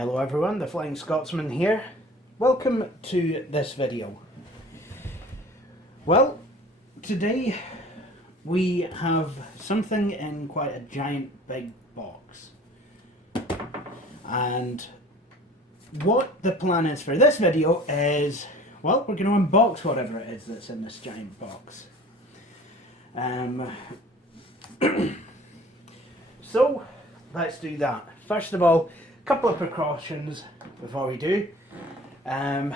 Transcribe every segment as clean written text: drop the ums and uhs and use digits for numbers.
Hello everyone, the Flying Scotsman here. Welcome to this video. Well, today we have something in quite a giant big box. And what the plan is for this video is, well, we're going to unbox whatever it is that's in this giant box. So, let's do that. First of all, a couple of precautions before we do. Of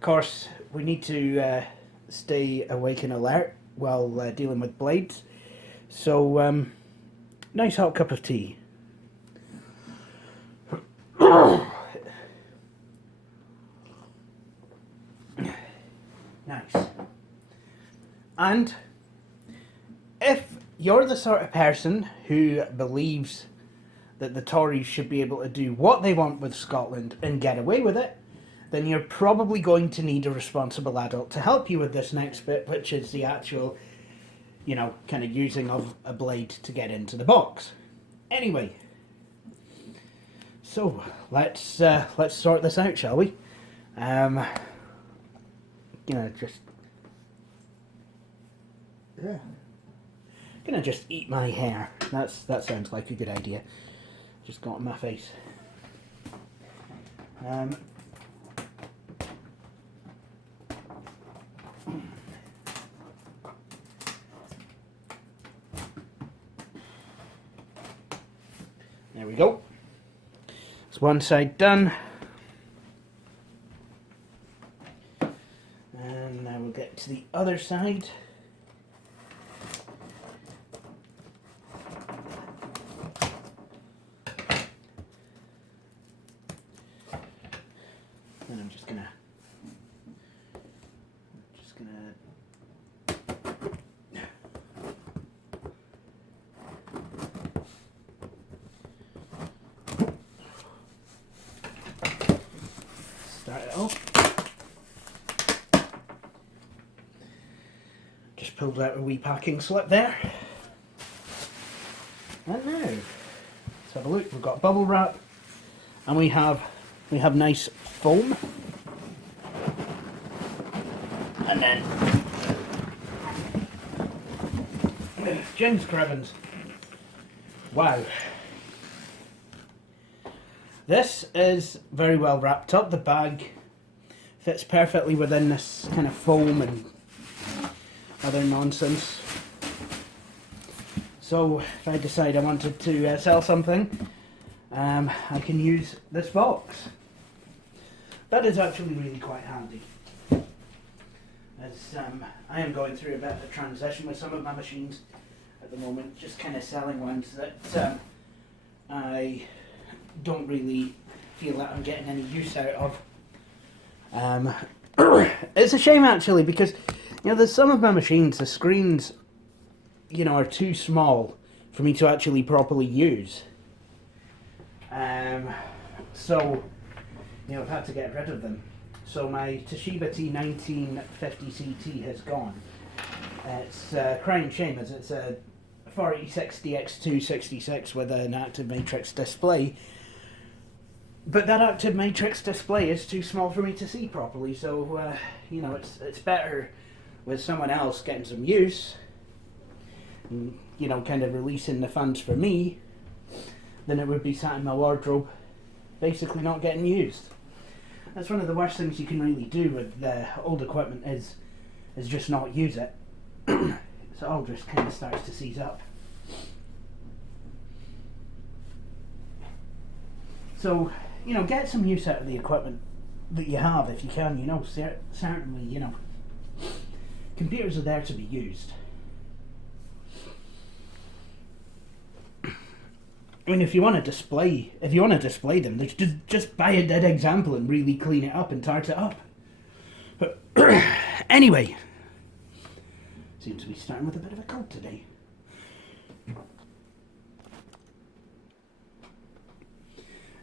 course, we need to stay awake and alert while dealing with blades. So, nice hot cup of tea. Nice. And if you're the sort of person who believes that the Tories should be able to do what they want with Scotland and get away with it, then you're probably going to need a responsible adult to help you with this next bit, which is the actual, you know, kind of using of a blade to get into the box. Anyway, so let's sort this out, shall we? Gonna just eat my hair. That sounds like a good idea. Just got in my face. There we go. It's one side done. And now we'll get to the other side. And I'm just gonna start it off. Just pulled out a wee packing slip there. And now, let's have a look. We've got bubble wrap, and we have nice foam, and then James Cribbins. Wow, this is very well wrapped up. The bag fits perfectly within this kind of foam and other nonsense. So if I decide I wanted to sell something, I can use this box. That is actually really quite handy, as I am going through a bit of a transition with some of my machines at the moment, just kind of selling ones that I don't really feel that I'm getting any use out of. It's a shame actually, because you know, there's some of my machines, the screens, you know, are too small for me to actually properly use. So, you know, I've had to get rid of them. So my Toshiba T1950CT has gone. It's a crying shame, as it's a 4060X266 with an active matrix display. But that active matrix display is too small for me to see properly. So, you know, it's better with someone else getting some use, and, you know, kind of releasing the funds for me, than it would be sat in my wardrobe, basically not getting used. That's one of the worst things you can really do with old equipment is just not use it. So it all just kind of starts to seize up. So, you know, get some use out of the equipment that you have if you can. You know, certainly, you know, computers are there to be used. I mean, if you want to display them, just buy a dead example and really clean it up and tart it up. But anyway, seems to be starting with a bit of a cold today.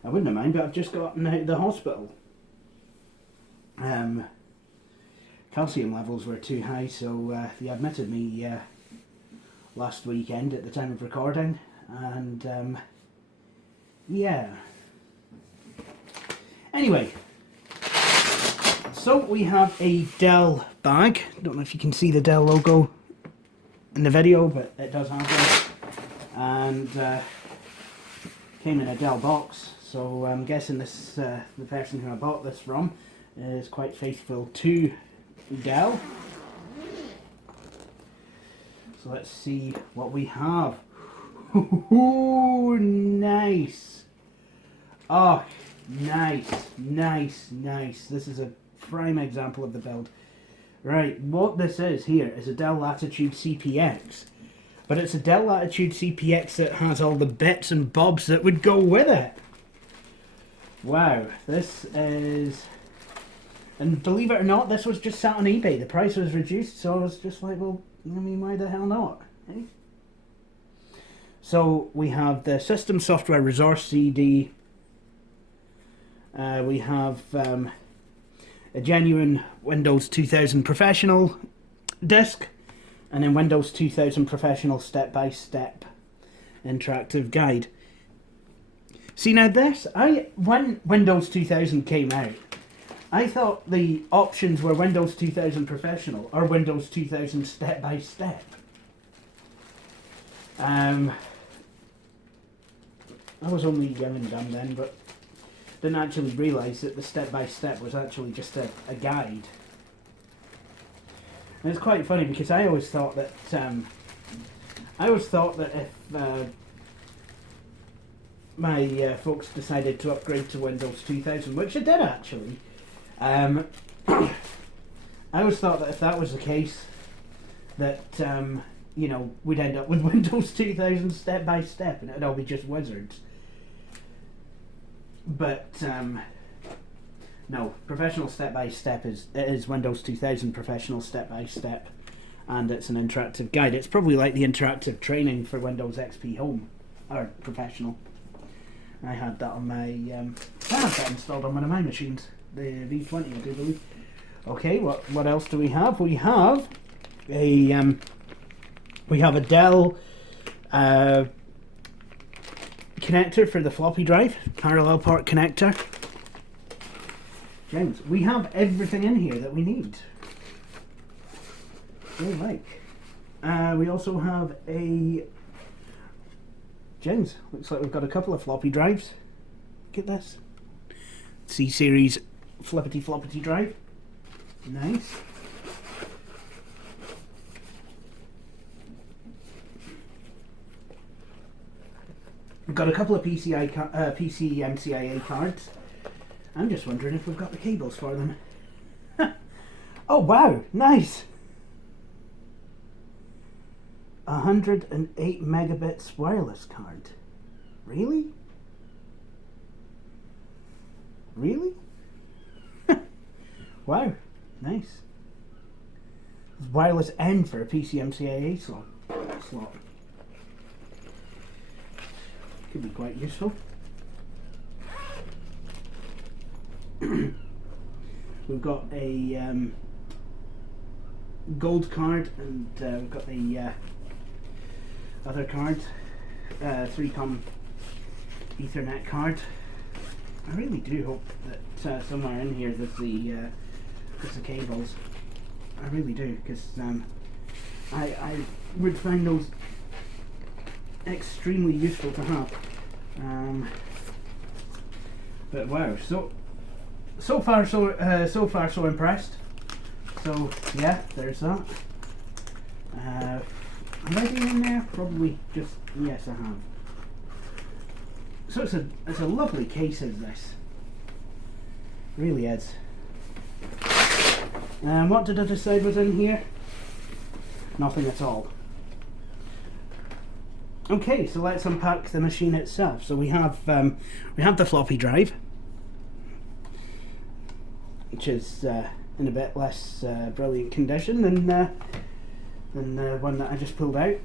I wouldn't have mind, but I've just gotten out of the hospital. Calcium levels were too high, so they admitted me last weekend at the time of recording, and yeah. Anyway, so we have a Dell bag. Don't know if you can see the Dell logo in the video, but it does have one. And came in a Dell box, so I'm guessing this the person who I bought this from is quite faithful to Dell. So let's see what we have. Ooh, nice. Oh, nice, nice, nice. This is a prime example of the build. Right, what this is here is a Dell Latitude CPx. But it's a Dell Latitude CPx that has all the bits and bobs that would go with it. Wow, this is... And believe it or not, this was just sat on eBay. The price was reduced, so I was just like, well, I mean, why the hell not? Eh? So we have the System Software Resource CD. We have a genuine Windows 2000 Professional disc. And then Windows 2000 Professional step-by-step interactive guide. See now this, when Windows 2000 came out, I thought the options were Windows 2000 Professional or Windows 2000 step-by-step. I was only young and dumb then, but didn't actually realise that the step-by-step was actually just a guide. And it's quite funny because I always thought that if my folks decided to upgrade to Windows 2000, which I did actually, I always thought that if that was the case, that you know, we'd end up with Windows 2000 step by step, and it'd all be just wizards. But no, Professional step-by-step is Windows 2000 Professional step-by-step, and it's an interactive guide. It's probably like the interactive training for Windows XP Home, or Professional. I had that on my, I had that installed on one of my machines, the V20 I do believe. Okay, what else do we have? We have a Dell connector for the floppy drive, parallel port connector. James, we have everything in here that we need. We also have a... James, looks like we've got a couple of floppy drives. Look at this. C-Series flippity floppity drive. Nice. We've got a couple of PCMCIA cards. I'm just wondering if we've got the cables for them. Oh wow, nice! 108 megabits wireless card. Really? Really? Wow, nice. It's wireless N for a PCMCIA slot. Could be quite useful. We've got a gold card, and we've got the other card, 3COM Ethernet card. I really do hope that somewhere in here there's the cables. I really do, because I would find those extremely useful to have. But wow, so far so impressed. So yeah, there's that. Have I been in there? Probably just yes, I have. So it's a lovely case, is this? Really is. What did I decide was in here? Nothing at all. Okay, so let's unpack the machine itself. So we have the floppy drive, which is in a bit less brilliant condition than the one that I just pulled out.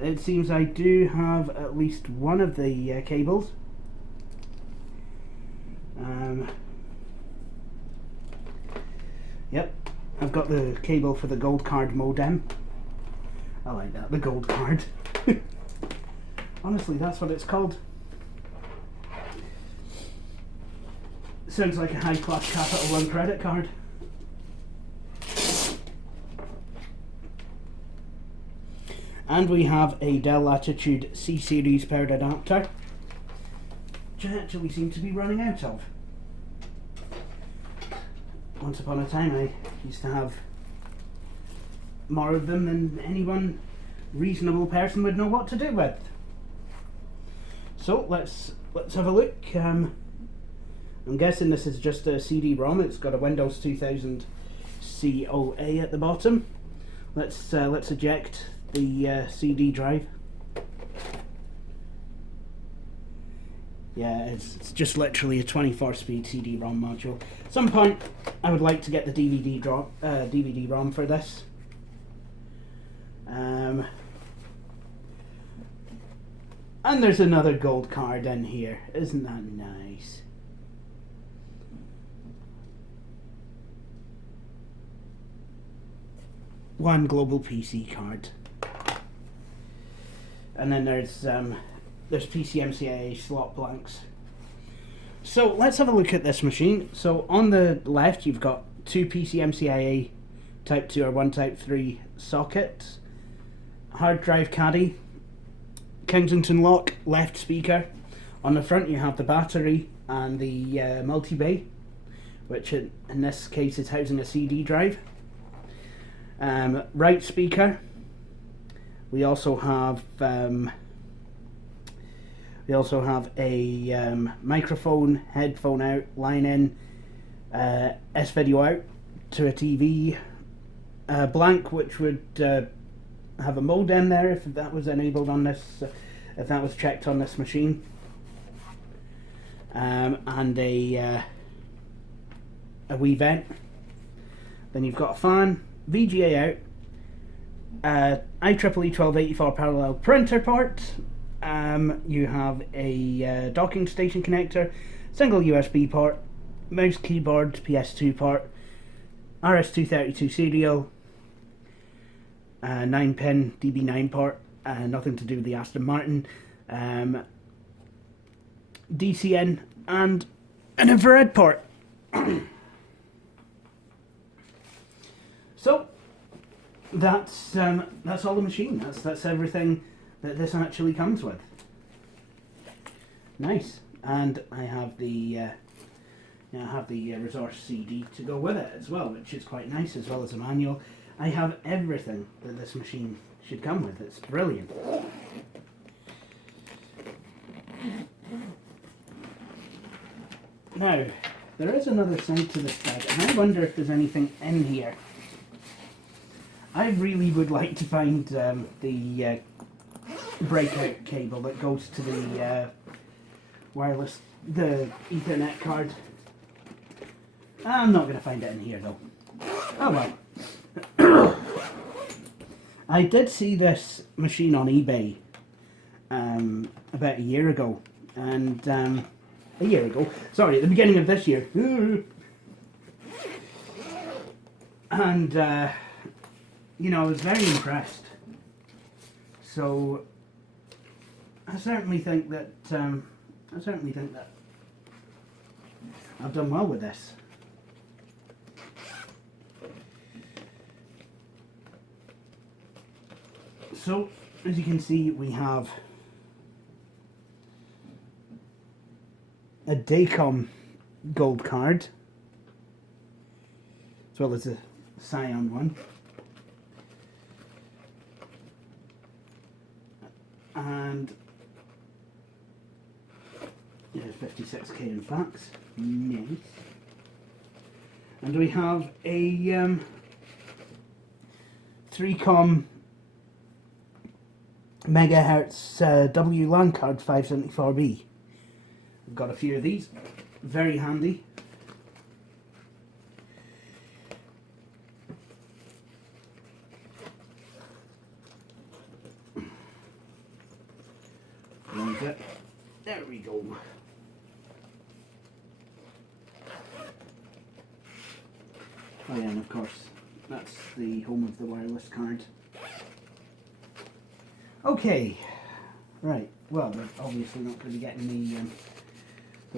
It seems I do have at least one of the cables. Yep, I've got the cable for the gold card modem. I like that, the gold card. Honestly, that's what it's called. Sounds like a high-class Capital One credit card. And we have a Dell Latitude C-Series powered adapter, which I actually seem to be running out of. Once upon a time I used to have more of them than any one reasonable person would know what to do with. So let's have a look. I'm guessing this is just a CD-ROM. It's got a Windows 2000 COA at the bottom. Let's eject the CD drive. Yeah, it's just literally a 24-speed CD-ROM module. At some point, I would like to get the DVD-ROM for this. And there's another gold card in here. Isn't that nice? One global PC card. And then there's PCMCIA slot blanks. So let's have a look at this machine. So on the left you've got two PCMCIA Type 2 or one Type 3 sockets, hard drive caddy, Kensington lock, left speaker. On the front you have the battery and the multi-bay, which in this case is housing a CD drive. Right speaker. We also have a microphone, headphone out, line in, S-video out to a TV, blank, which would have a modem there if that was enabled on this, if that was checked on this machine, and a wee vent. Then you've got a fan, VGA out, IEEE 1284 parallel printer port. You have a docking station connector, single USB port, mouse, keyboard, PS2 port, RS-232 serial, 9-pin DB9 port, nothing to do with the Aston Martin, DCN, and an infrared port. So that's all the machine. That's everything that this actually comes with. Nice, and I have the resource CD to go with it as well, which is quite nice, as well as a manual. I have everything that this machine should come with. It's brilliant. Now, there is another side to this bag, and I wonder if there's anything in here. I really would like to find the breakout cable that goes to the wireless, the Ethernet card. I'm not going to find it in here though. Oh well. I did see this machine on eBay about a year ago, and at the beginning of this year, and you know, I was very impressed. So I certainly think that I've done well with this. So, as you can see, we have a Daycom gold card, as well as a Scion one. And yeah, 56k in fax. Nice. And we have a 3Com megahertz WLAN card 574B. We've got a few of these, very handy. There we go. Oh yeah, and of course, that's the home of the wireless card. Okay, right. Well, they're obviously not going to be getting the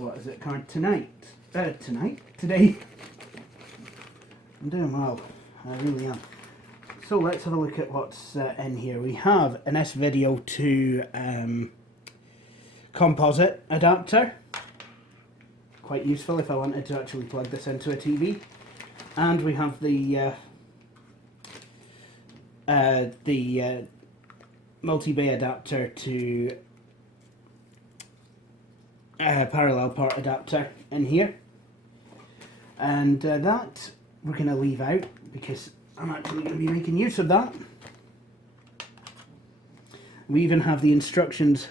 what is it card tonight. Today. I'm doing well. I really am. So let's have a look at what's in here. We have an S-Video to composite adapter. Quite useful if I wanted to actually plug this into a TV. And we have the multi-bay adapter to parallel port adapter in here. And that we're going to leave out because I'm actually going to be making use of that. We even have the instructions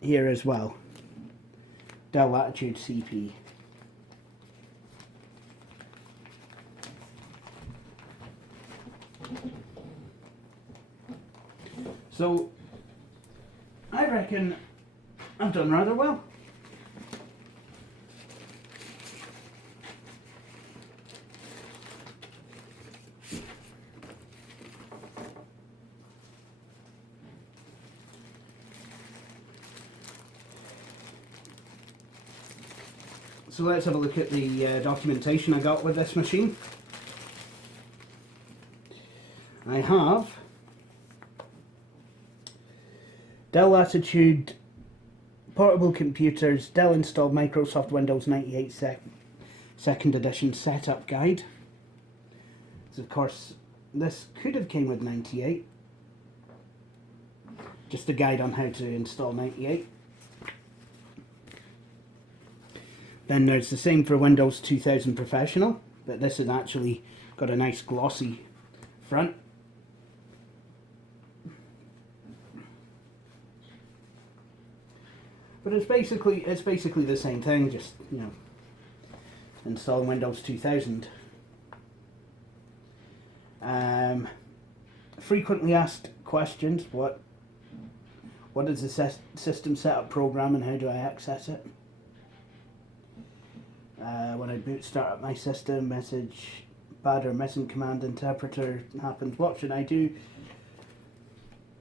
here as well. Dell Latitude CP. So, I reckon I've done rather well. So let's have a look at the documentation I got with this machine. I have Dell Latitude portable computers, Dell installed Microsoft Windows 98 second edition setup guide. So of course this could have came with 98. Just a guide on how to install 98. Then there's the same for Windows 2000 Professional, but this has actually got a nice glossy front. But it's basically the same thing, just, you know, install Windows 2000. Frequently asked questions: what is the system setup program and how do I access it? When I start up my system, message bad or missing command interpreter happens. What should I do?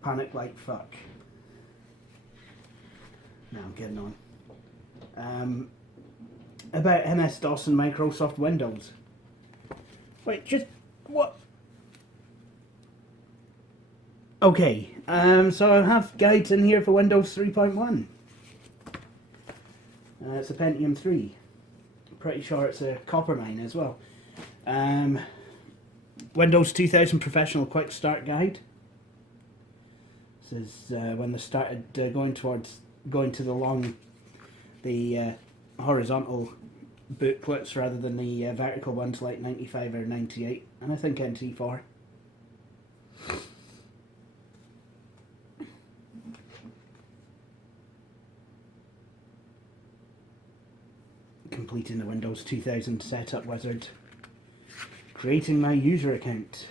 Panic like fuck. Now I'm getting on. About MS-DOS and Microsoft Windows. Wait, just what? Okay, so I have guides in here for Windows 3.1. It's a Pentium 3. Pretty sure it's a Coppermine as well. Windows 2000 Professional Quick Start Guide. This is when they started going to the horizontal booklets rather than the vertical ones like 95 or 98, and I think NT4. Completing the Windows 2000 setup wizard. Creating my user account.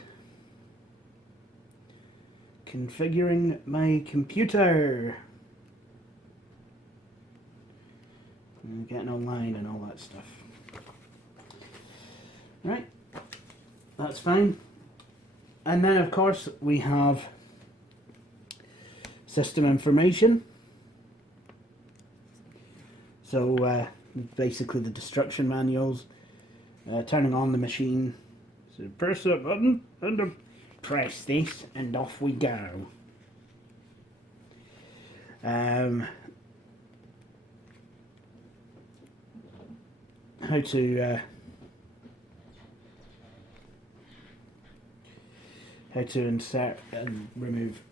Configuring my computer. And getting online and all that stuff. Right, that's fine. And then of course we have system information. So basically the destruction manuals, turning on the machine. So press that button and press this and off we go. How to insert and remove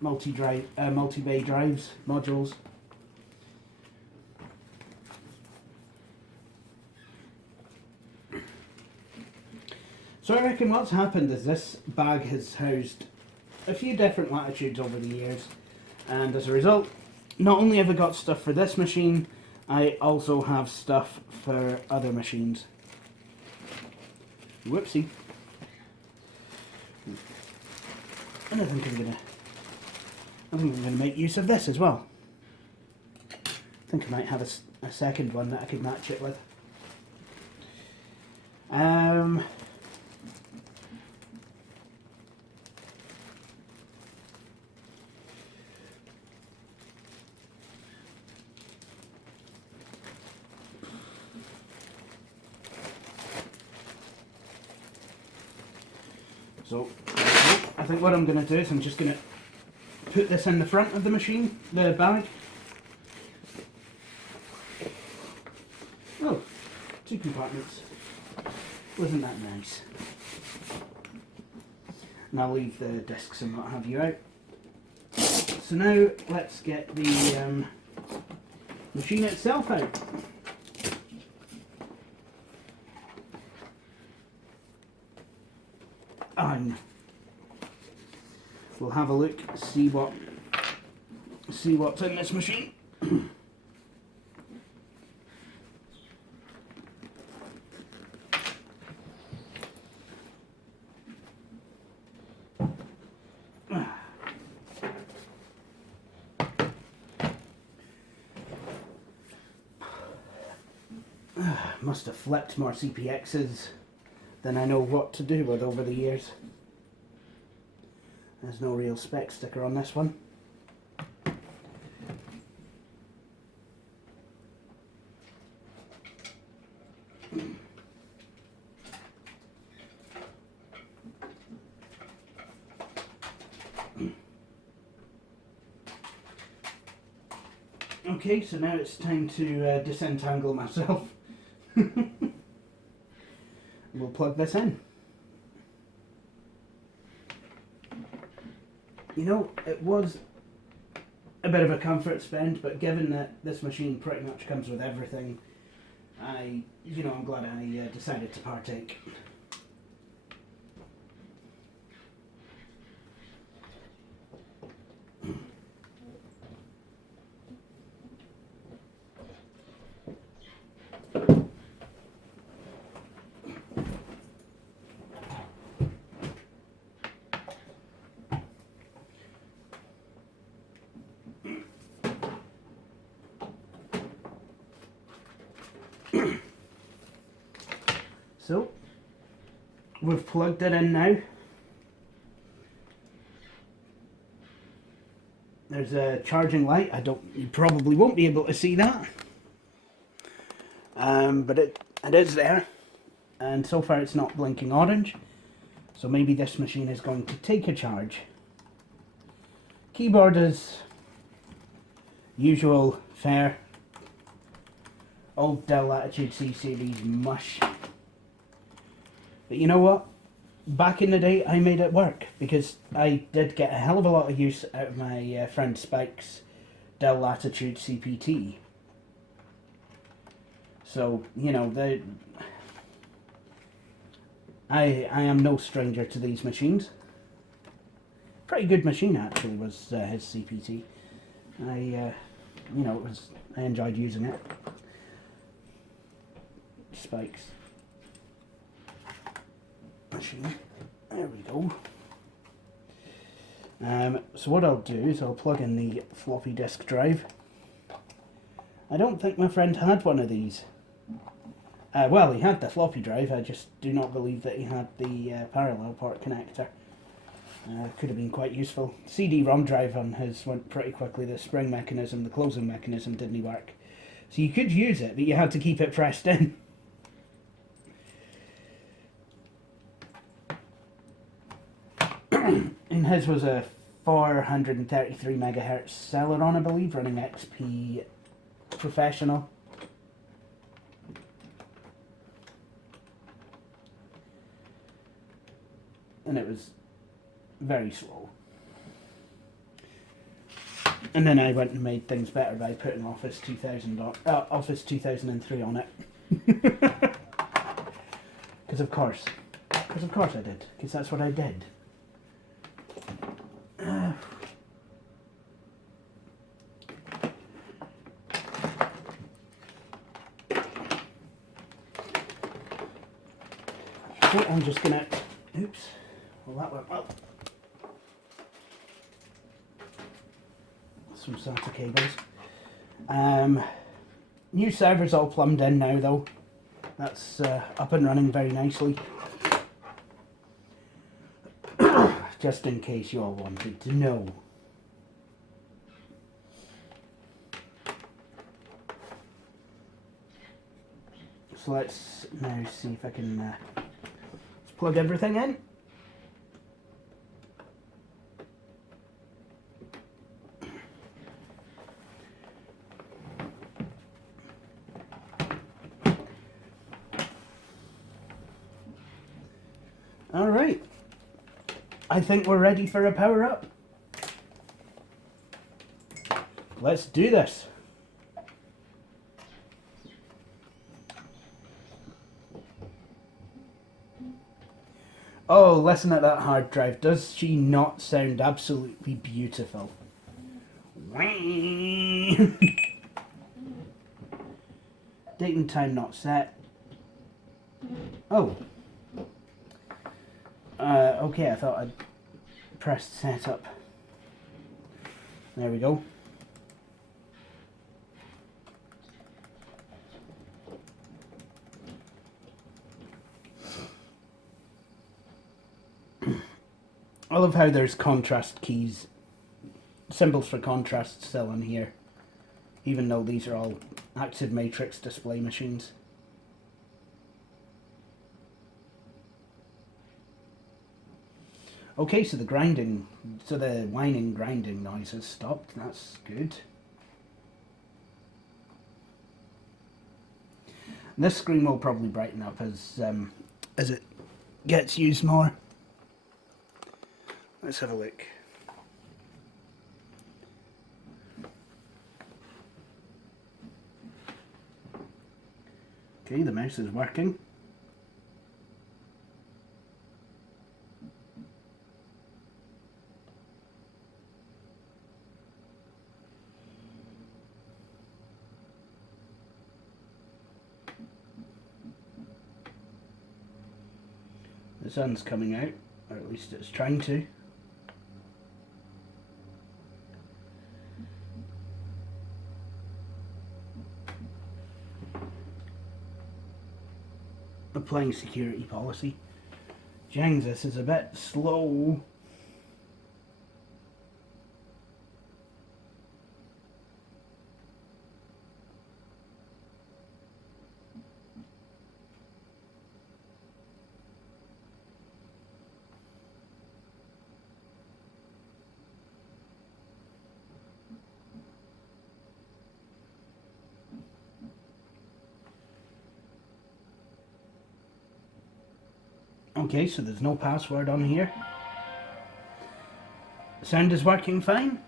multi-bay drives modules. So I reckon what's happened is this bag has housed a few different Latitudes over the years, and as a result, not only have I got stuff for this machine, I also have stuff for other machines. Whoopsie. And I think I'm gonna make use of this as well. I think I might have a second one that I could match it with. So I think what I'm going to do is I'm just going to put this in the front of the machine, the bag. Oh, 2 compartments. Wasn't that nice? And I'll leave the discs and what have you out. So now let's get the machine itself out. And we'll have a look, see what's in this machine. Must have flipped more CPXs than I know what to do with over the years. There's no real spec sticker on this one. Okay, so now it's time to disentangle myself. We'll plug this in. You know, it was a bit of a comfort spend, but given that this machine pretty much comes with everything, I'm glad I decided to partake. So, we've plugged it in now. There's a charging light. You probably won't be able to see that. But it is there. And so far it's not blinking orange. So maybe this machine is going to take a charge. Keyboard is usual fare. Old Dell Latitude C series mush. But you know what? Back in the day I made it work, because I did get a hell of a lot of use out of my friend Spike's Dell Latitude CPT. So, you know, I am no stranger to these machines. Pretty good machine actually was his CPT. I enjoyed using it. Spike's machine. There we go. So what I'll do is I'll plug in the floppy disk drive. I don't think my friend had one of these. Well, he had the floppy drive, I just do not believe that he had the parallel port connector. Could have been quite useful. CD-ROM drive on his went pretty quickly. The spring mechanism, the closing mechanism didn't work. So you could use it, but you had to keep it pressed in. And his was a 433 megahertz Celeron, I believe, running XP Professional. And it was very slow. And then I went and made things better by putting Office 2003 on it. Because of course I did. Because that's what I did. So I'm just gonna, oops, well that went well. Some SATA cables. New server's all plumbed in now though. That's up and running very nicely. Just in case you all wanted to know. So let's now see if I can plug everything in. Alright, I think we're ready for a power up. Let's do this. Oh, listen at that hard drive. Does she not sound absolutely beautiful? Date and time not set. Oh. Okay, I thought I'd pressed setup. There we go. I love how there's contrast keys, symbols for contrast still on here, even though these are all active matrix display machines. Okay, so the whining grinding noise has stopped. That's good. This screen will probably brighten up as it gets used more. Let's have a look. Okay, the mouse is working. The sun's coming out, or at least it's trying to. Applying security policy. Jangs, this is a bit slow. Okay, so there's no password on here. The sound is working fine.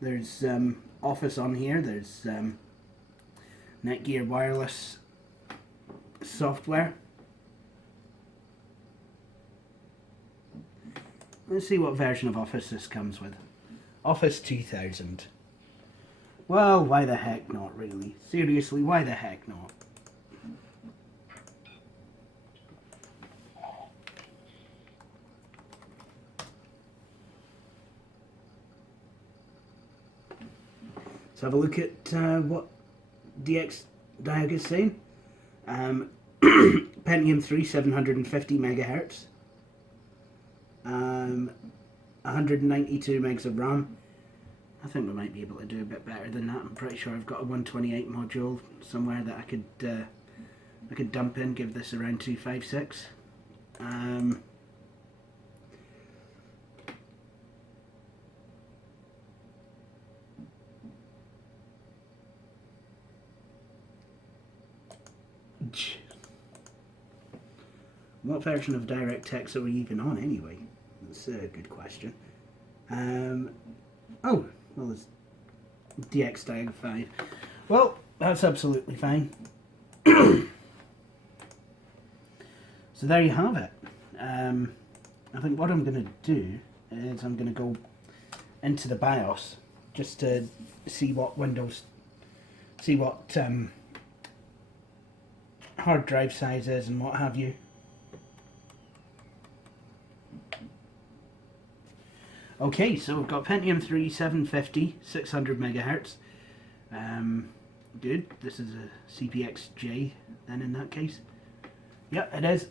There's Office on here. There's Netgear wireless software. Let's see what version of Office this comes with. Office 2000. Well, why the heck not, really? Seriously, why the heck not? Let's have a look at what DX Diag is saying. Pentium 3, 750 megahertz. 192 megs of RAM. I think we might be able to do a bit better than that. I'm pretty sure I've got a 128 module somewhere that I could dump in, give this around 256. What version of DirectX are we even on anyway? That's a good question. Oh, well, there's DX Diag 5. Well, that's absolutely fine. So there you have it. I think what I'm going to do is I'm going to go into the BIOS just to see what hard drive size is and what have you. Okay, so we've got Pentium 3, 750, 600 megahertz. Good. This is a CPx-J then in that case. Yep, it is.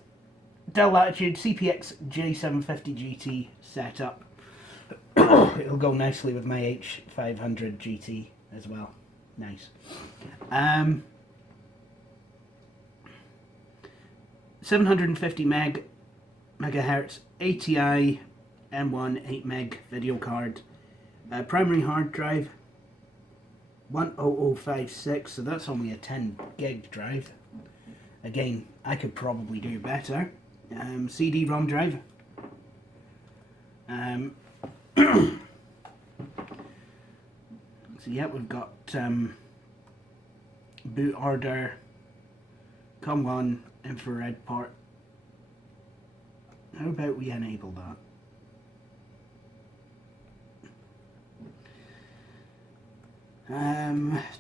Dell Latitude CPx J750GT setup. It'll go nicely with my H500 GT as well. Nice. 750 megahertz ATI M1 8 meg video card, primary hard drive, 10056, so that's only a 10 gig drive. Again, I could probably do better. CD-ROM drive. So yeah, we've got boot order, COM1, infrared port. How about we enable that?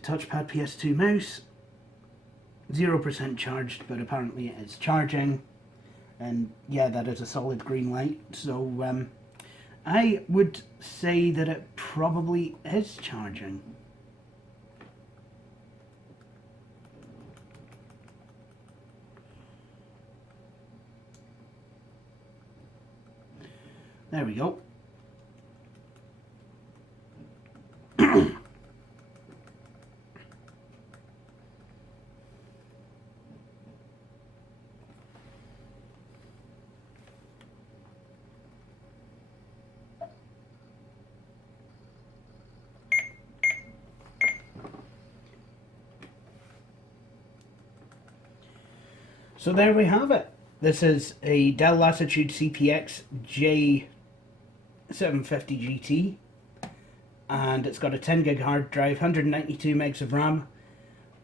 Touchpad PS2 mouse, 0% charged, but apparently it is charging, and yeah, that is a solid green light, so I would say that it probably is charging. There we go. So there we have it. This is a Dell Latitude CPx J750GT, and it's got a 10 gig hard drive, 192 megs of RAM,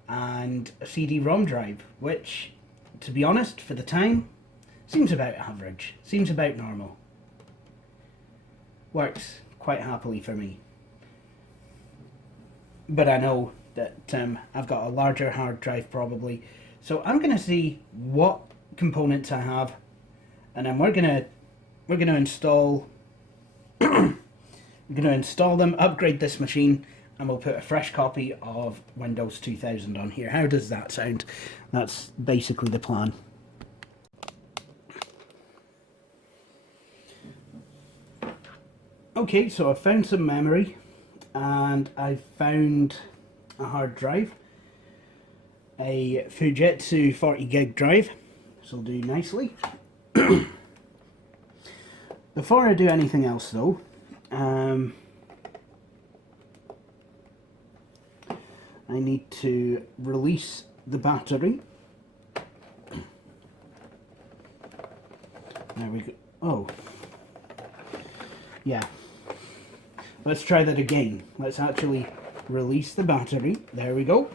and a CD-ROM drive, which, to be honest, for the time, seems about average, seems about normal. Works quite happily for me. But I know that I've got a larger hard drive probably, so I'm going to see what components I have, and then we're gonna install them, upgrade this machine, and we'll put a fresh copy of Windows 2000 on here. How does that sound? That's basically the plan. Okay, so I found some memory, and I found a hard drive, a Fujitsu 40 gig drive. This will do nicely. Before I do anything else though, I need to release the battery. There we go. Oh. Yeah. Let's try that again. Let's actually release the battery. There we go.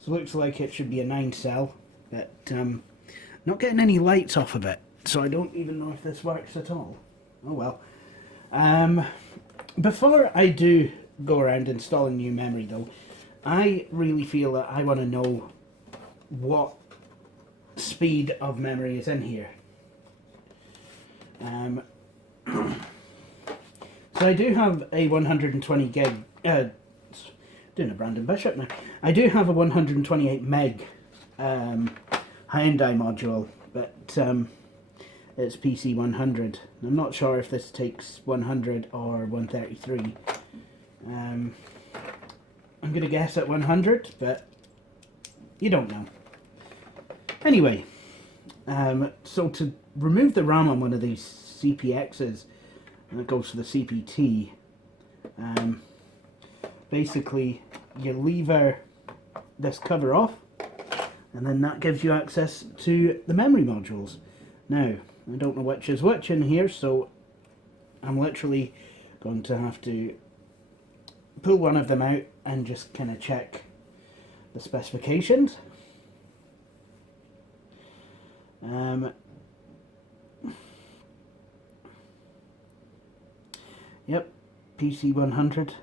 So it looks like it should be a 9 cell, but not getting any lights off of it, so I don't even know if this works at all. Oh well. Before I do go around installing new memory though, I really feel that I want to know what speed of memory is in here. So I do have a 120 gig, doing a Brandon Bishop now. I do have a 128 meg Hyundai module, but it's PC 100. I'm not sure if this takes 100 or 133. I'm going to guess at 100, but you don't know. Anyway, so to remove the RAM on one of these CPXs, and it goes to the CPT, basically you lever this cover off, and then that gives you access to the memory modules. Now, I don't know which is which in here, so I'm literally going to have to pull one of them out and just kind of check the specifications. Yep, PC 100,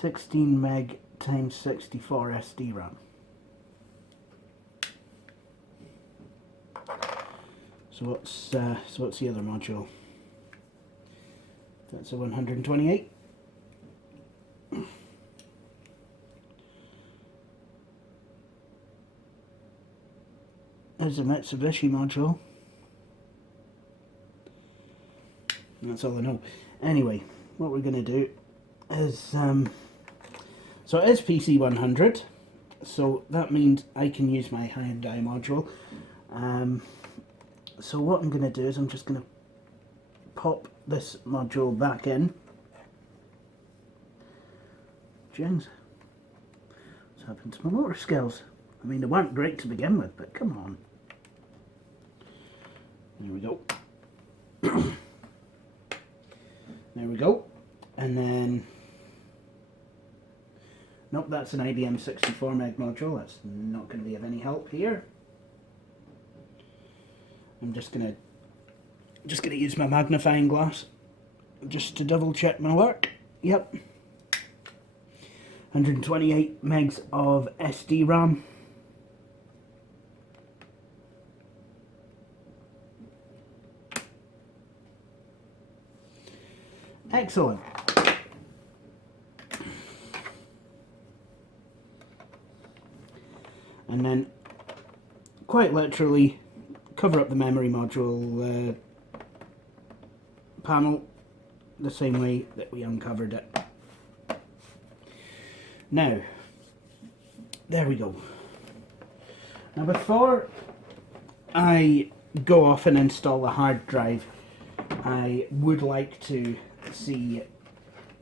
16 meg times 64 SD RAM. So what's the other module? That's a 128. There's a Mitsubishi module. That's all I know. Anyway, what we're going to do is, so it is PC 100, so that means I can use my Hyundai module. So what I'm going to do is I'm just going to pop this module back in. James, what's happened to my motor skills? I mean, they weren't great to begin with, but come on. There we go. There we go. And then, nope, that's an IBM 64 meg module. That's not going to be of any help here. I'm just gonna use my magnifying glass just to double check my work. Yep. 128 megs of SD RAM. Excellent. And then, quite literally, cover up the memory module panel the same way that we uncovered it. Now, there we go. Now before I go off and install the hard drive, I would like to see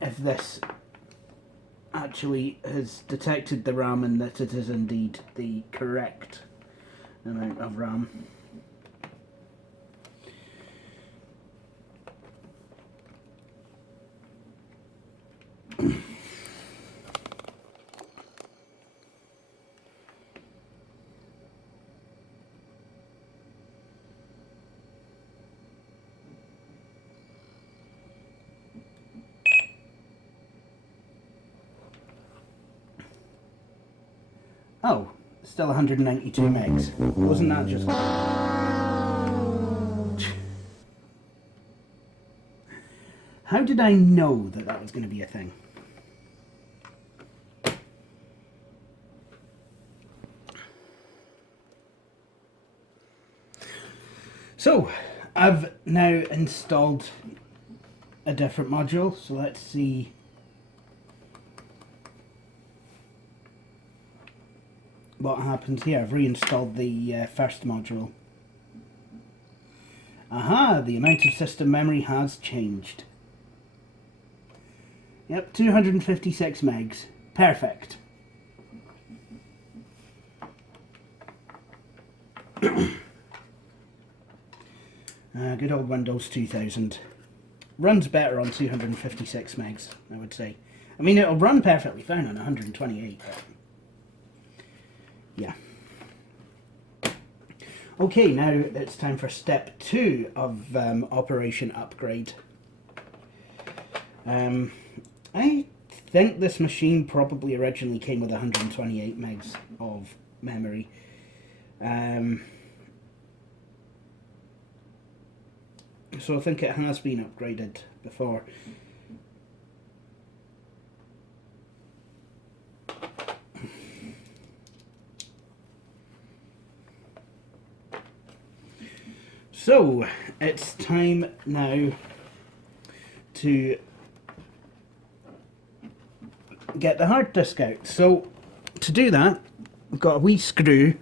if this actually has detected the RAM and that it is indeed the correct amount of RAM. Oh, still 192 megs. Wasn't that just... How did I know that that was going to be a thing? So, I've now installed a different module, so let's see. What happens here. I've reinstalled the first module. Aha, the amount of system memory has changed. Yep, 256 megs. Perfect. Good old Windows 2000. Runs better on 256 megs, I would say. I mean, it'll run perfectly fine on 128, but... yeah. Okay, now it's time for step 2 of Operation Upgrade. I think this machine probably originally came with 128 megs of memory. So I think it has been upgraded before. So, it's time now to get the hard disk out. So, to do that, we've got a wee screw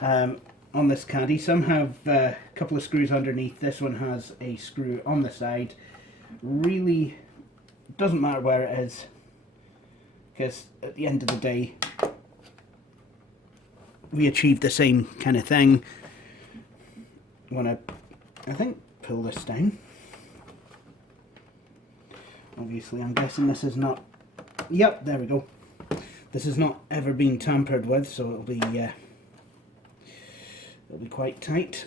on this caddy. Some have a couple of screws underneath. This one has a screw on the side. Really doesn't matter where it is, because at the end of the day, we achieve the same kind of thing. Want to, I think, pull this down. Obviously, I'm guessing this is not... Yep, there we go. This has not ever been tampered with, so it'll be quite tight.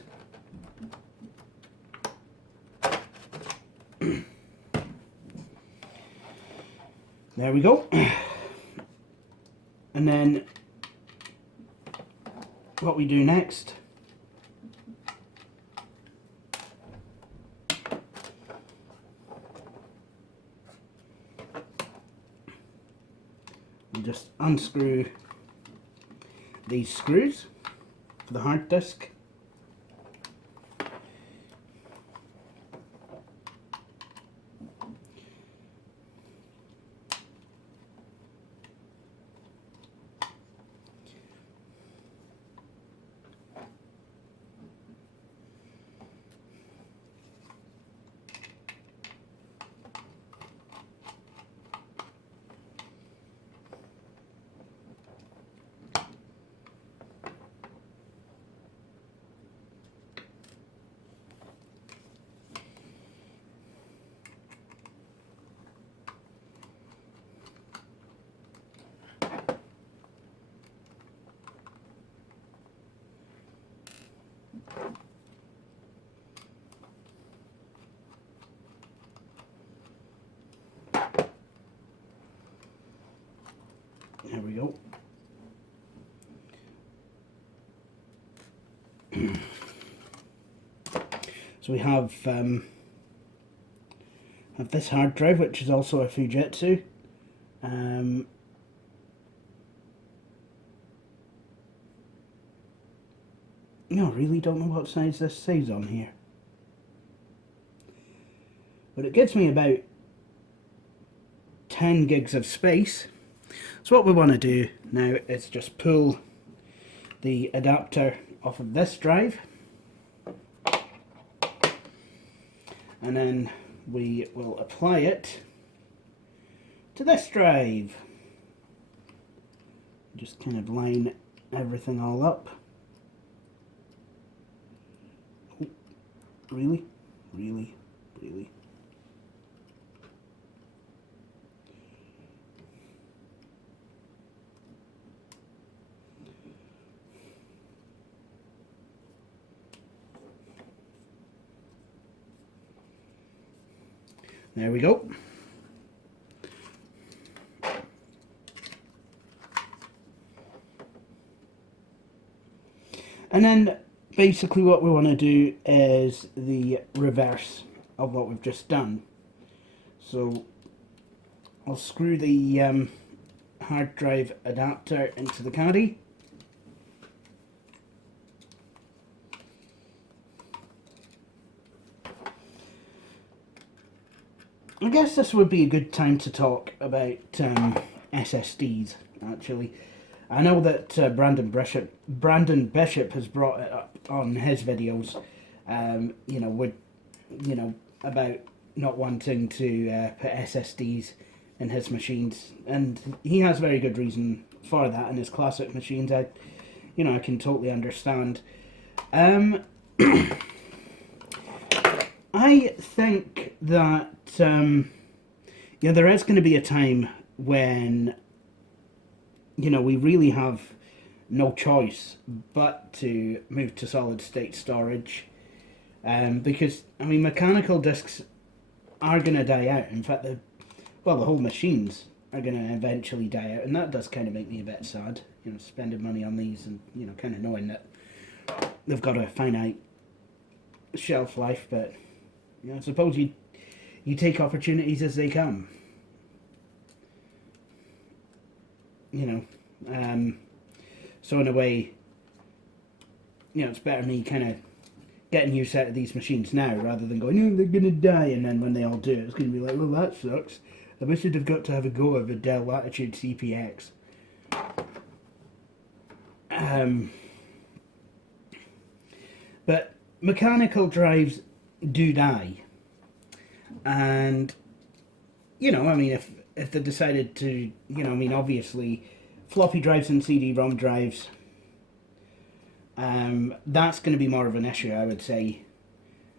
There we go. And then what we do next, we just unscrew these screws for the hard disk. So we have this hard drive, which is also a Fujitsu. No, I really don't know what size this says on here. But it gives me about 10 gigs of space. So what we want to do now is just pull the adapter off of this drive. And then we will apply it to this drive. Just kind of line everything all up. Oh, really? Really? Really? There we go. And then basically what we want to do is the reverse of what we've just done. So I'll screw the hard drive adapter into the caddy. I guess this would be a good time to talk about SSDs, actually. I know that Brandon Bishop has brought it up on his videos, about not wanting to put SSDs in his machines, and he has very good reason for that in his classic machines. I can totally understand. I think that there is going to be a time when we really have no choice but to move to solid state storage, because mechanical disks are going to die out. In fact, the whole machines are going to eventually die out, and that does kind of make me a bit sad. Spending money on these and kind of knowing that they've got a finite shelf life, but I suppose you take opportunities as they come. So in a way, it's better me kind of getting use out of these machines now rather than going, oh, they're going to die, and then when they all do, it's going to be like, well, that sucks. I wish I'd have got to have a go of a Dell Latitude CPx. But mechanical drives do die. And, if they decided to, obviously, floppy drives and CD-ROM drives, that's going to be more of an issue, I would say.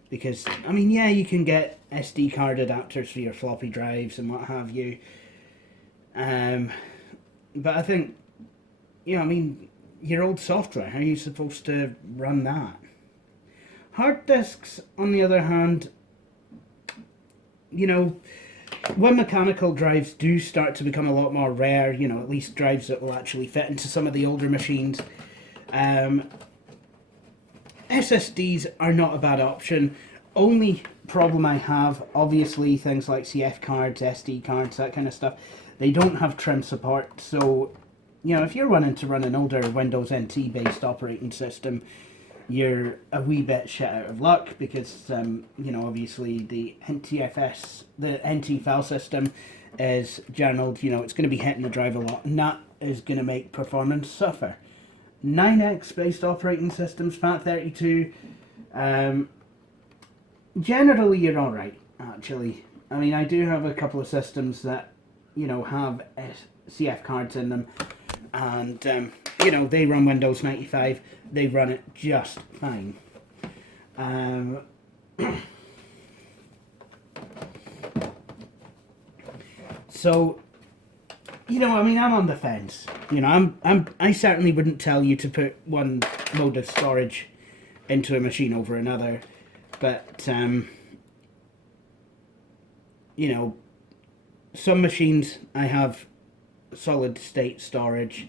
Because, yeah, you can get SD card adapters for your floppy drives and what have you. But I think, your old software, how are you supposed to run that? Hard disks, on the other hand, when mechanical drives do start to become a lot more rare, at least drives that will actually fit into some of the older machines, SSDs are not a bad option. Only problem I have, obviously, things like CF cards, SD cards, that kind of stuff, they don't have trim support. So, if you're wanting to run an older Windows NT based operating system, you're a wee bit shit out of luck, because obviously the NTFS, the NT file system is general, it's going to be hitting the drive a lot, and that is going to make performance suffer. 9X based operating systems, FAT32, generally you're alright, actually. I do have a couple of systems that have CF cards in them, and they run Windows 95. They run it just fine. So, I'm on the fence. I certainly wouldn't tell you to put one mode of storage into a machine over another, but some machines I have solid state storage,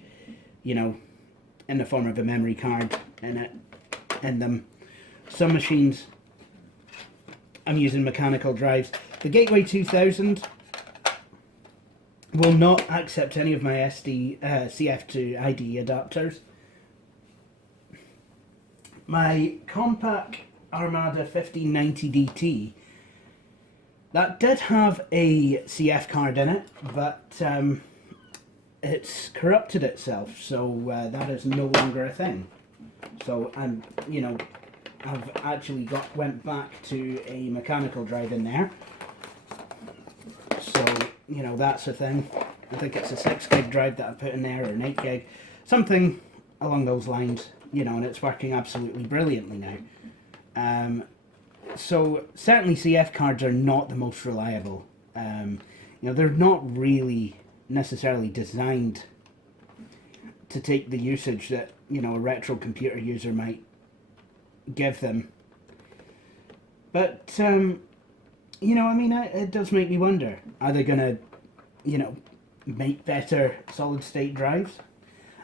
in the form of a memory card in them. Some machines I'm using mechanical drives. The Gateway 2000 will not accept any of my SD CF to IDE adapters. My Compaq Armada 1590 DT, that did have a CF card in it, but it's corrupted itself, so that is no longer a thing. So I'm, you know, I've actually went back to a mechanical drive in there. So, you know, that's a thing. I think it's a 6 gig drive that I put in there, or an 8 gig, something along those lines, you know, and it's working absolutely brilliantly now. So certainly CF cards are not the most reliable. You know, they're not really necessarily designed to take the usage that, you know, a retro computer user might give them. But you know, I mean, it does make me wonder, are they going to, you know, make better solid state drives?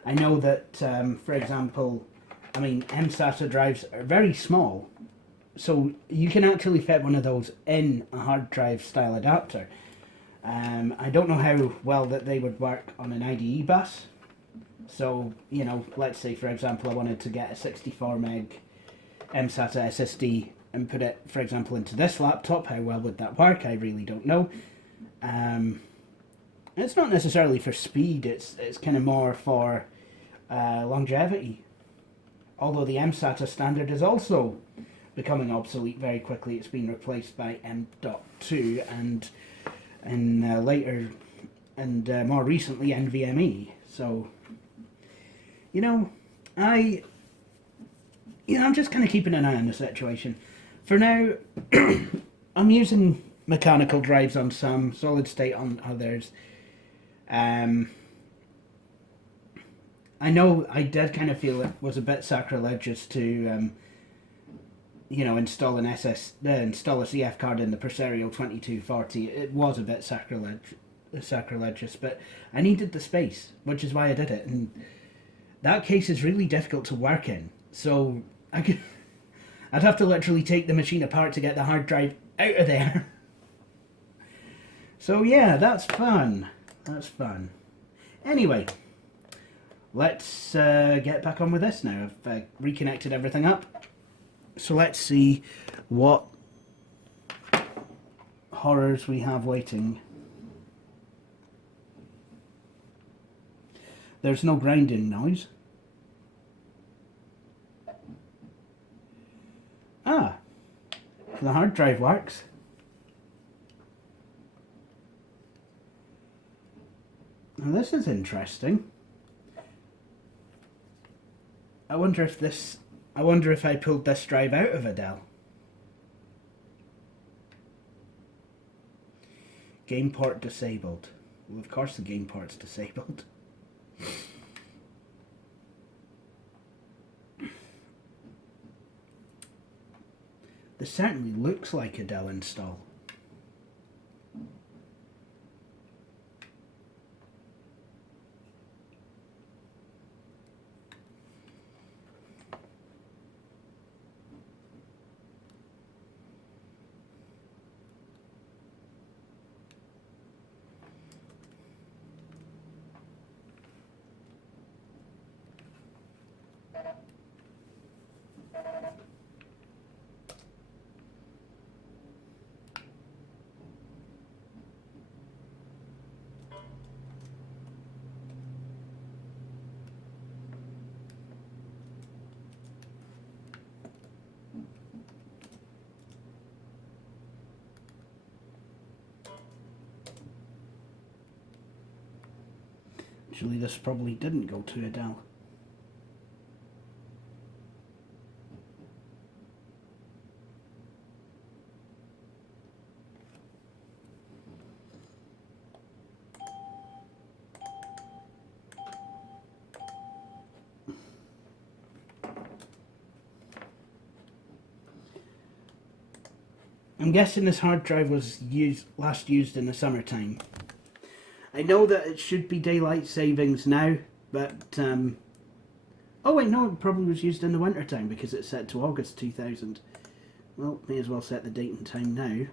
I know that, for example, I mean, MSATA drives are very small, so you can actually fit one of those in a hard drive style adapter. I don't know how well that they would work on an IDE bus. So, you know, let's say, for example, I wanted to get a 64 meg MSATA SSD and put it, for example, into this laptop. How well would that work? I really don't know. It's not necessarily for speed, it's kind of more for longevity. Although the MSATA standard is also becoming obsolete very quickly. It's been replaced by M.2 and later and more recently NVMe. So, you know, I'm just kind of keeping an eye on the situation. For now, I'm using mechanical drives on some, solid state on others. I know I did kind of feel it was a bit sacrilegious to, you know, install a CF card in the Presario 2240. It was a bit sacrilegious, but I needed the space, which is why I did it. And that case is really difficult to work in, so I'd have to literally take the machine apart to get the hard drive out of there. So yeah, that's fun. That's fun. Anyway, let's get back on with this now. I've reconnected everything up. So let's see what horrors we have waiting. There's no grinding noise. Ah, the hard drive works. Now this is interesting. I wonder if I pulled this drive out of a Dell. Game port disabled. Well, of course the game port's disabled. This certainly looks like a Dell install. Actually, this probably didn't go to a Dell. I'm guessing this hard drive was last used in the summertime. I know that it should be daylight savings now, but oh wait, no, it probably was used in the winter time because it's set to August 2000. Well, may as well set the date and time now.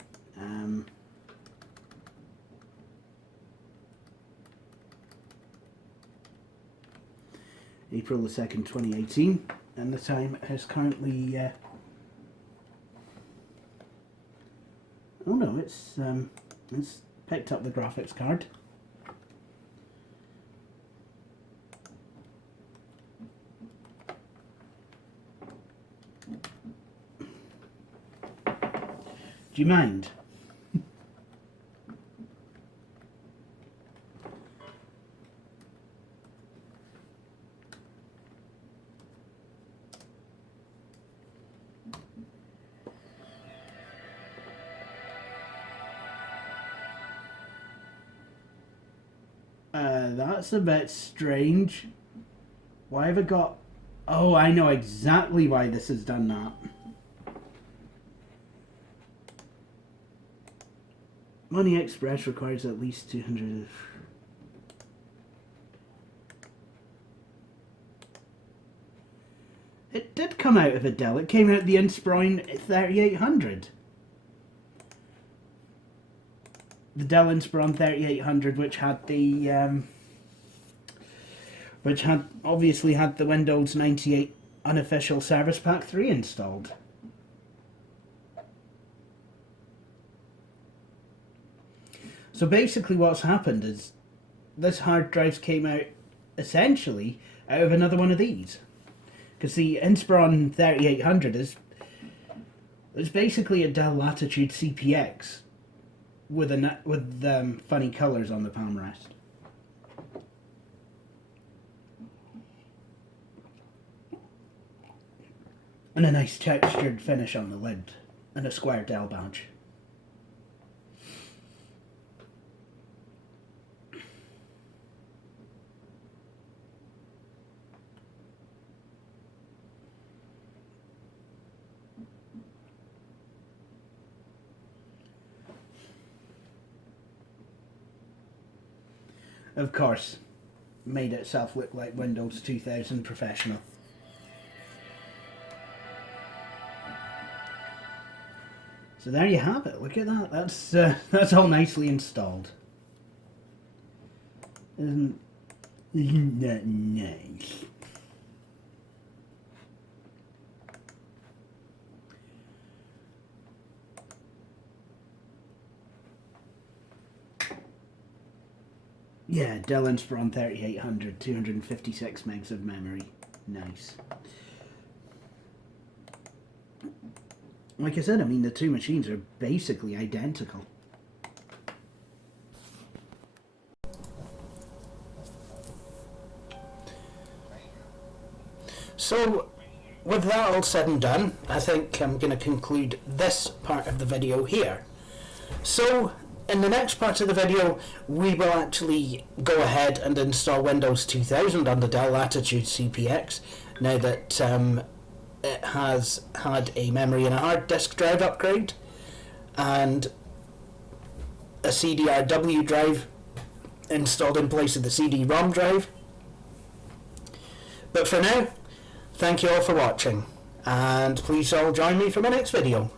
April the 2nd, 2018, and the time is currently, oh no, it's picked up the graphics card. Do you mind? That's a bit strange. Why have I got... Oh, I know exactly why this has done that. Money Express requires at least 200... It did come out of a Dell. It came out the Inspiron 3800. The Dell Inspiron 3800, which had the obviously had the Windows 98 unofficial Service Pack 3 installed. So basically what's happened is this hard drive came out essentially out of another one of these. Because the Inspiron 3800 is basically a Dell Latitude CPx with funny colours on the palm rest. And a nice textured finish on the lid and a square Dell badge. Of course, made itself look like Windows 2000 Professional. So there you have it. Look at that. That's all nicely installed. Isn't that nice? Yeah, Dell Inspiron 3800, 256 megs of memory. Nice. Like I said, I mean, the two machines are basically identical. So, with that all said and done, I think I'm going to conclude this part of the video here. So, in the next part of the video, we will actually go ahead and install Windows 2000 on the Dell Latitude CPx, now that it has had a memory and a hard disk drive upgrade, and a CDRW drive installed in place of the CD-ROM drive. But for now, thank you all for watching, and please all join me for my next video.